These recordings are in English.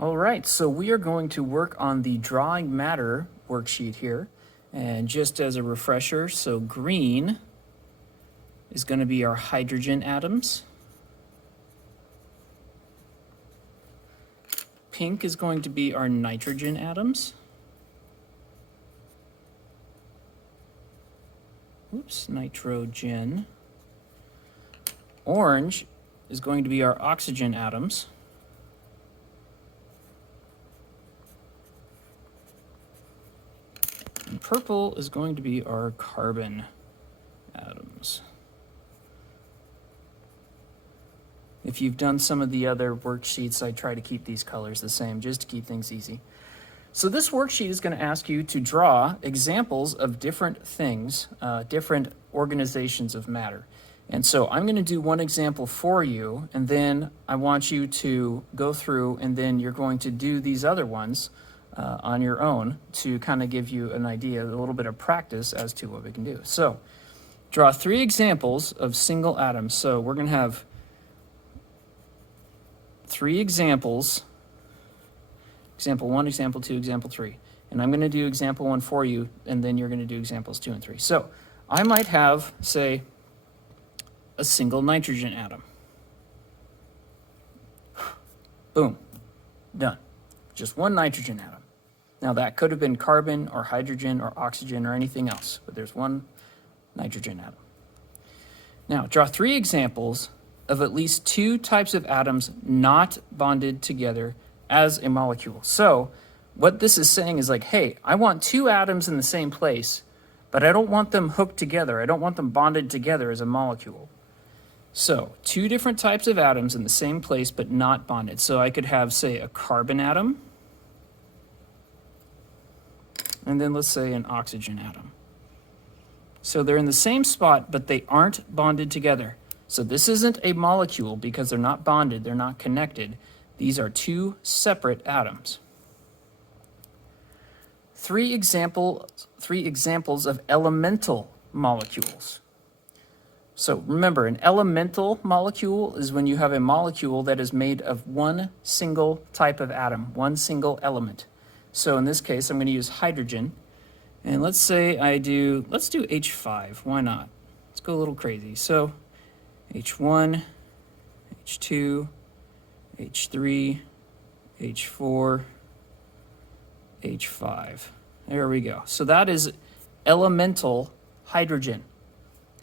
All right, so we are going to work on the drawing matter worksheet here. And just as a refresher, so green is going to be our hydrogen atoms. Pink is going to be our nitrogen atoms. Oops, nitrogen. Orange is going to be our oxygen atoms. And purple is going to be our carbon atoms. If you've done some of the other worksheets, I try to keep these colors the same just to keep things easy. So this worksheet is going to ask you to draw examples of different things, different organizations of matter. And so I'm going to do one example for you, and then I want you to go through, and then you're going to do these other ones on your own to kind of give you an idea, a little bit of practice as to what we can do. So draw 3 examples of single atoms. So we're going to have 3 examples, example 1, example 2, example 3. And I'm going to do example 1 for you, and then you're going to do examples 2 and 3. So I might have, say, a single nitrogen atom. Boom, done. Just one nitrogen atom. Now that could have been carbon or hydrogen or oxygen or anything else, but there's one nitrogen atom. Now draw 3 examples of at least 2 types of atoms not bonded together as a molecule. So what this is saying is like, hey, I want 2 atoms in the same place, but I don't want them hooked together. I don't want them bonded together as a molecule. So 2 different types of atoms in the same place, but not bonded. So I could have, say, a carbon atom, and then let's say an oxygen atom. So they're in the same spot, but they aren't bonded together. So this isn't a molecule because they're not bonded, they're not connected. These are 2 separate atoms. 3 examples of elemental molecules. So remember, an elemental molecule is when you have a molecule that is made of one single type of atom, one single element. So in this case, I'm going to use hydrogen. And let's say let's do H5. Why not? Let's go a little crazy. So H1, H2, H3, H4, H5. There we go. So that is elemental hydrogen.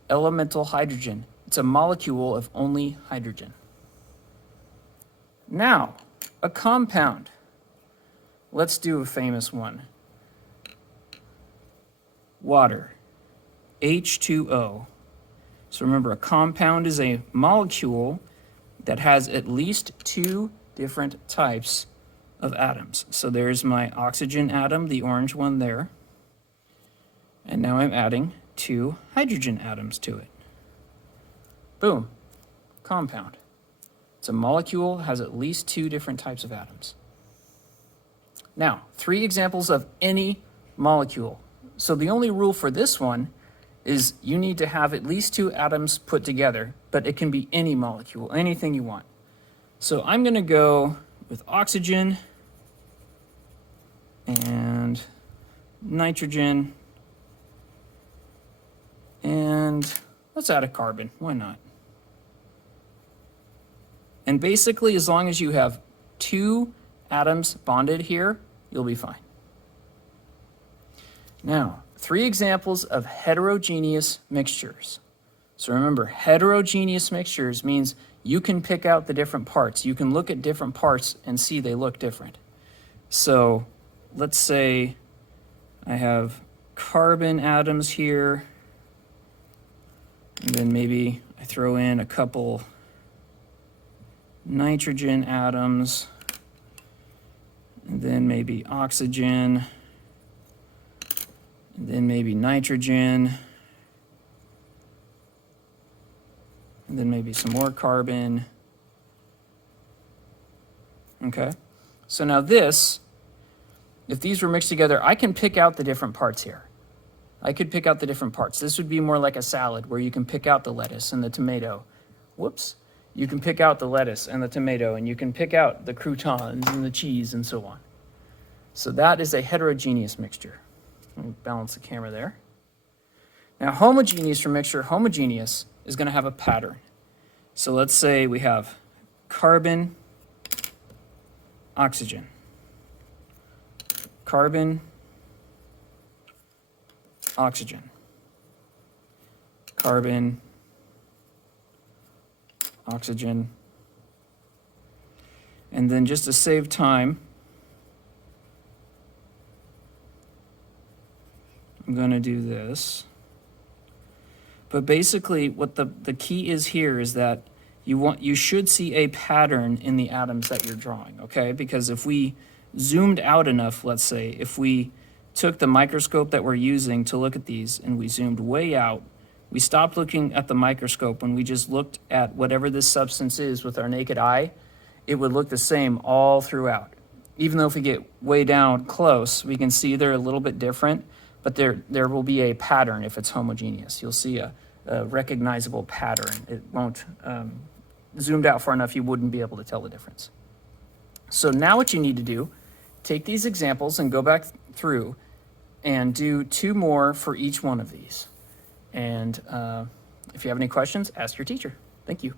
Elemental hydrogen. It's a molecule of only hydrogen. Now, a compound. Let's do a famous one. Water. H2O. So remember, a compound is a molecule that has at least 2 different types of atoms. So there's my oxygen atom, the orange one there. And now I'm adding 2 hydrogen atoms to it. Boom, compound. It's a molecule, has at least 2 different types of atoms. Now, 3 examples of any molecule. So the only rule for this one is you need to have at least 2 atoms put together, but it can be any molecule, anything you want. So I'm going to go with oxygen and nitrogen, and let's add a carbon. Why not? And basically, as long as you have 2 atoms bonded here, you'll be fine. Now, 3 examples of heterogeneous mixtures. So remember, heterogeneous mixtures means you can pick out the different parts. You can look at different parts and see they look different. So let's say I have carbon atoms here, and then maybe I throw in a couple nitrogen atoms, and then maybe oxygen, and then maybe nitrogen, and then maybe some more carbon. Okay, so now this, if these were mixed together, I can pick out the different parts here. I could pick out the different parts. This would be more like a salad where you can pick out the lettuce and the tomato. Whoops. You can pick out the lettuce and the tomato, and you can pick out the croutons and the cheese and so on. So that is a heterogeneous mixture. Let me balance the camera there. Now, homogeneous for mixture, homogeneous is going to have a pattern. So let's say we have carbon, oxygen, carbon, oxygen, carbon, oxygen, and then just to save time, I'm going to do this. But basically, what the key is here is that you should see a pattern in the atoms that you're drawing, okay? Because if we zoomed out enough, let's say, if we took the microscope that we're using to look at these and we zoomed way out, we stopped looking at the microscope when we just looked at whatever this substance is with our naked eye, it would look the same all throughout. Even though if we get way down close, we can see they're a little bit different, but there will be a pattern if it's homogeneous. You'll see a recognizable pattern. It won't, zoomed out far enough, you wouldn't be able to tell the difference. So now what you need to do, take these examples and go back through and do 2 more for each one of these. And if you have any questions, ask your teacher. Thank you.